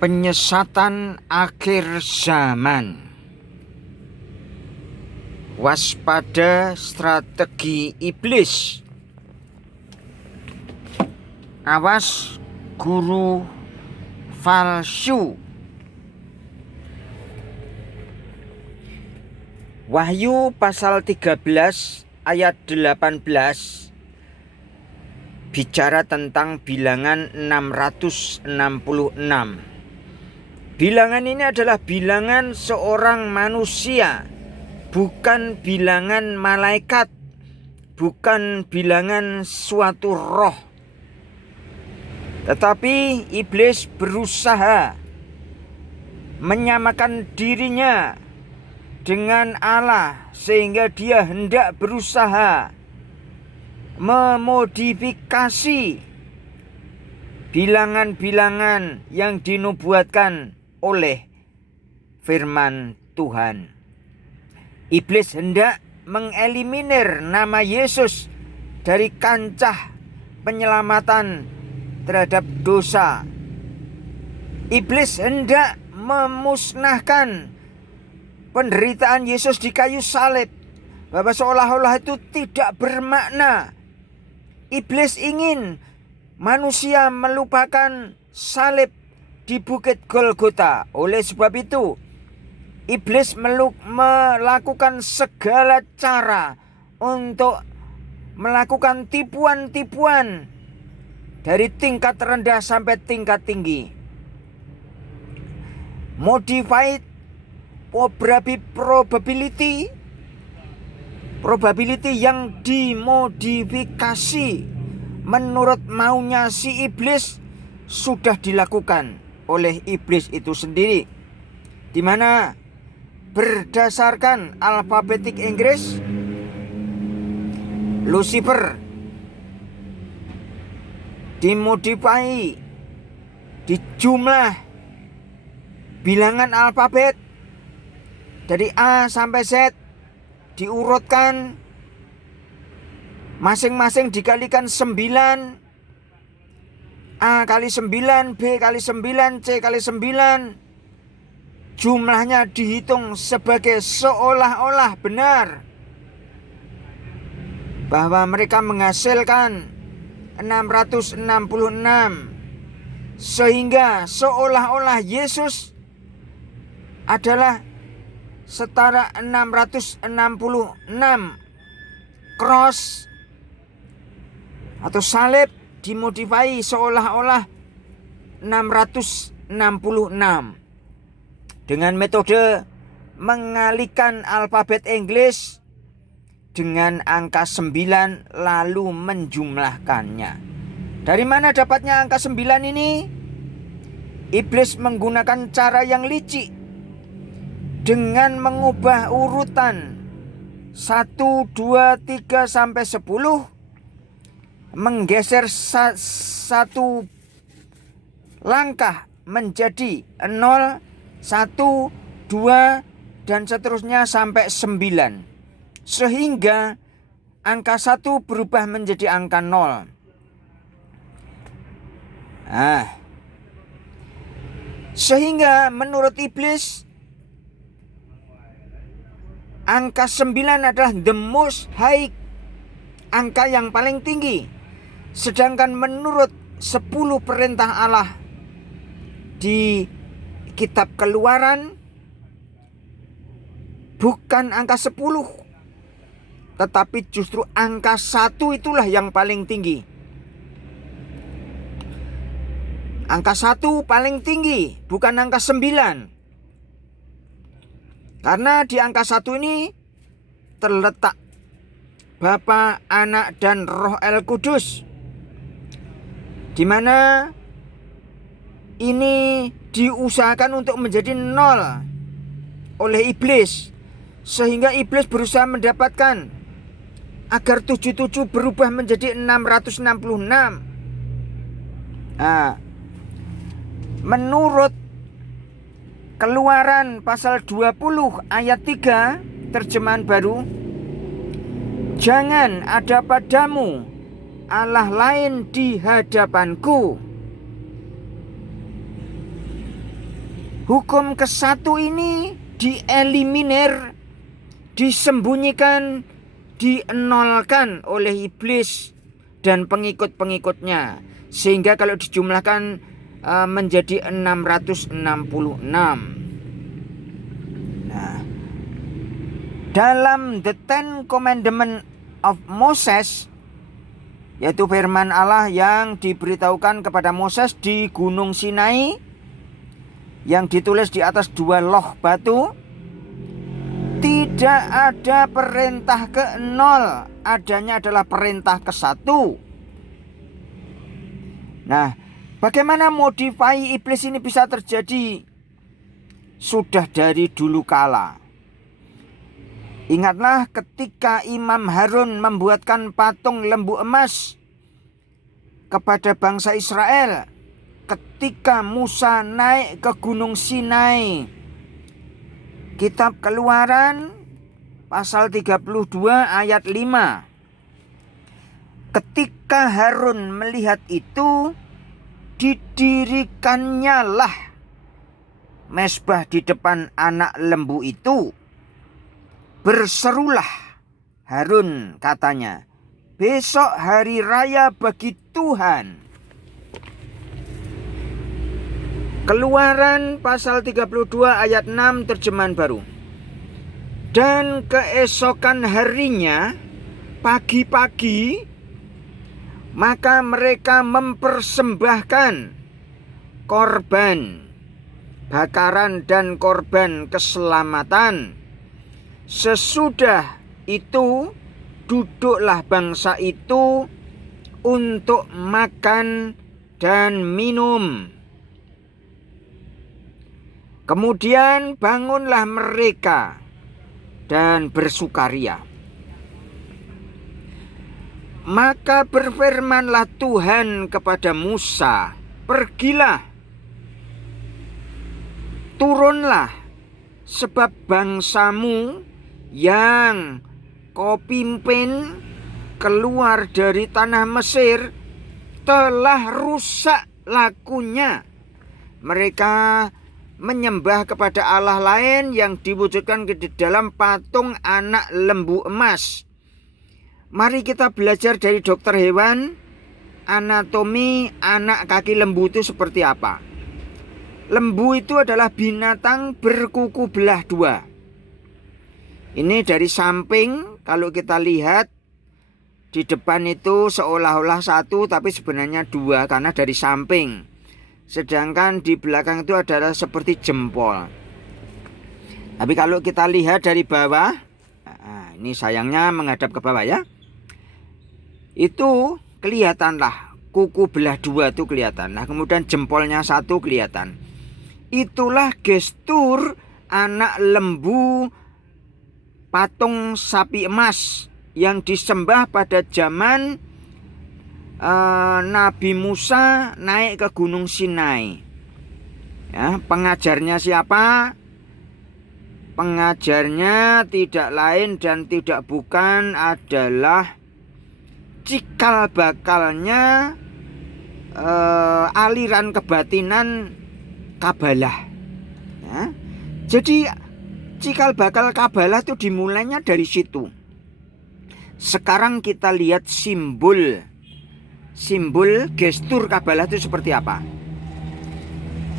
Penyesatan akhir zaman. Waspada strategi iblis. Awas guru palsu. Wahyu pasal 13 ayat 18 bicara tentang bilangan 666. Bilangan ini adalah bilangan seorang manusia, bukan bilangan malaikat, bukan bilangan suatu roh. Tetapi iblis berusaha menyamakan dirinya dengan Allah, sehingga dia hendak berusaha memodifikasi bilangan-bilangan yang dinubuatkan oleh firman Tuhan. Iblis hendak mengeliminir nama Yesus dari kancah penyelamatan terhadap dosa. Iblis hendak memusnahkan penderitaan Yesus di kayu salib, bahwa seolah-olah itu tidak bermakna. Iblis ingin manusia melupakan salib di Bukit Golgota. Oleh sebab itu, iblis melakukan segala cara untuk melakukan tipuan-tipuan dari tingkat rendah sampai tingkat tinggi. Modified probability yang dimodifikasi menurut maunya si iblis sudah dilakukan oleh iblis itu sendiri, di mana berdasarkan alfabetik Inggris, Lucifer dimodifikasi di jumlah bilangan alfabet dari A sampai Z, diurutkan masing-masing dikalikan 9. A kali 9, B kali 9, C kali 9. Jumlahnya dihitung sebagai seolah-olah benar, bahwa mereka menghasilkan 666, sehingga seolah-olah Yesus adalah setara 666 cross atau salib dimodifikasi seolah-olah 666 dengan metode mengalihkan alfabet Inggris dengan angka 9 lalu menjumlahkannya. Dari mana dapatnya angka 9 ini? Iblis menggunakan cara yang licik dengan mengubah urutan 1, 2, 3 sampai 10, menggeser satu langkah menjadi 0, 1, 2 dan seterusnya sampai 9, sehingga angka 1 berubah menjadi angka 0. Sehingga menurut iblis angka 9 adalah the most high, angka yang paling tinggi. Sedangkan menurut 10 perintah Allah di kitab Keluaran, bukan angka 10, tetapi justru angka 1 itulah yang paling tinggi. Angka 1 paling tinggi, bukan angka 9. Karena di angka 1 ini terletak Bapa, Anak, dan Roh El Kudus, di mana ini diusahakan untuk menjadi 0 oleh iblis, sehingga iblis berusaha mendapatkan agar 77 berubah menjadi 666. Menurut Keluaran pasal 20 ayat 3 terjemahan baru, jangan ada padamu Allah lain di hadapanku. Hukum ke-1 ini dieliminir, disembunyikan, dienolkan oleh iblis dan pengikut-pengikutnya, sehingga kalau dijumlahkan menjadi 666. Nah, dalam The Ten Commandments of Moses, yaitu firman Allah yang diberitahukan kepada Moses di Gunung Sinai, yang ditulis di atas 2 loh batu, tidak ada perintah ke-0, adanya adalah perintah ke-1. Nah, bagaimana modify iblis ini bisa terjadi? Sudah dari dulu kala. Ingatlah ketika Imam Harun membuatkan patung lembu emas kepada bangsa Israel, ketika Musa naik ke Gunung Sinai. Kitab Keluaran pasal 32 ayat 5. Ketika Harun melihat itu, didirikannya lah mezbah di depan anak lembu itu. Berserulah Harun, katanya, besok hari raya bagi Tuhan. Keluaran pasal 32 ayat 6 terjemahan baru. Dan keesokan harinya, pagi-pagi, maka mereka mempersembahkan korban bakaran dan korban keselamatan. Sesudah itu, duduklah bangsa itu untuk makan dan minum. Kemudian bangunlah mereka dan bersukaria. Maka berfirmanlah Tuhan kepada Musa, pergilah, turunlah, sebab bangsamu yang kau pimpin keluar dari tanah Mesir telah rusak lakunya. Mereka menyembah kepada Allah lain yang diwujudkan di dalam patung anak lembu emas. Mari kita belajar dari dokter hewan, anatomi anak kaki lembu itu seperti apa. Lembu itu adalah binatang berkuku belah 2. Ini dari samping, kalau kita lihat di depan itu seolah-olah 1, tapi sebenarnya 2 karena dari samping. Sedangkan di belakang itu adalah seperti jempol. Tapi kalau kita lihat dari bawah, nah, ini sayangnya menghadap ke bawah ya, itu kelihatanlah kuku belah 2 itu kelihatan. Nah, kemudian jempolnya 1 kelihatan. Itulah gestur anak lembu patung sapi emas yang disembah pada zaman Nabi Musa naik ke Gunung Sinai. Ya, pengajarnya siapa? Pengajarnya tidak lain dan tidak bukan adalah cikal bakalnya aliran kebatinan Kabalah. Ya. Jadi cikal bakal Kabalah itu dimulainya dari situ. Sekarang kita lihat simbol gestur Kabalah itu seperti apa.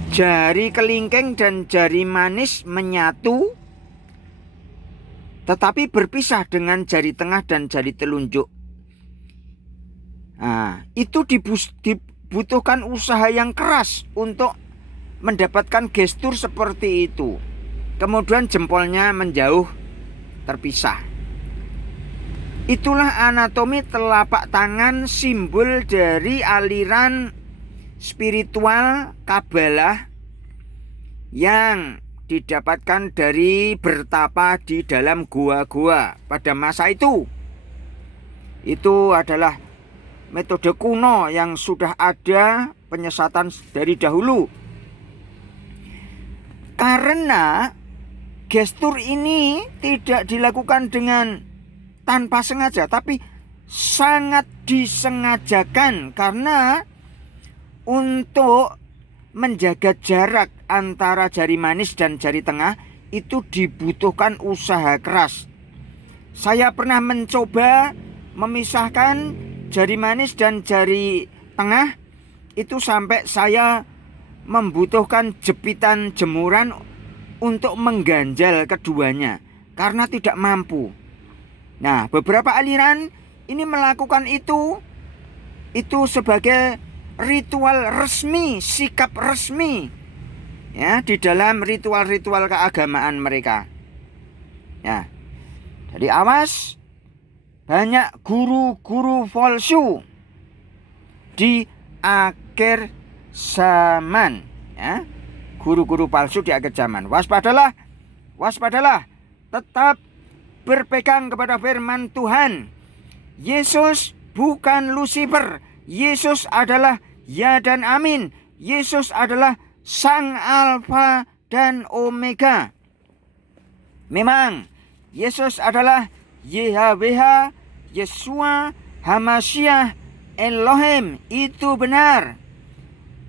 Jari kelingking dan jari manis menyatu, tetapi berpisah dengan jari tengah dan jari telunjuk. Nah, itu dibutuhkan usaha yang keras untuk mendapatkan gestur seperti itu. Kemudian jempolnya menjauh, terpisah. Itulah anatomi telapak tangan, simbol dari aliran spiritual Kabalah yang didapatkan dari bertapa di dalam gua-gua pada masa itu. Itu adalah metode kuno yang sudah ada penyesatan dari dahulu. Karena gestur ini tidak dilakukan tanpa sengaja, tapi sangat disengajakan karena untuk menjaga jarak antara jari manis dan jari tengah itu dibutuhkan usaha keras. Saya pernah mencoba memisahkan jari manis dan jari tengah itu sampai saya membutuhkan jepitan jemuran untuk mengganjal keduanya karena tidak mampu. Nah, beberapa aliran ini melakukan itu sebagai ritual resmi, sikap resmi ya di dalam ritual-ritual keagamaan mereka. Ya. Jadi awas, banyak guru-guru palsu di akhir zaman ya. Guru-guru palsu di akhir zaman. Waspadalah. Tetap berpegang kepada firman Tuhan. Yesus bukan Lucifer. Yesus adalah ya dan amin. Yesus adalah Sang Alfa dan Omega. Memang Yesus adalah YHWH, Yeshua, Hamashiach, Elohim. Itu benar.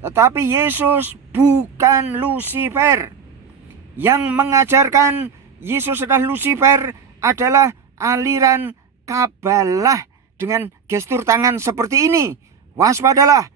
Tetapi Yesus bukan Lucifer. Yang mengajarkan Yesus adalah Lucifer adalah aliran Kabalah dengan gestur tangan seperti ini. Waspadalah.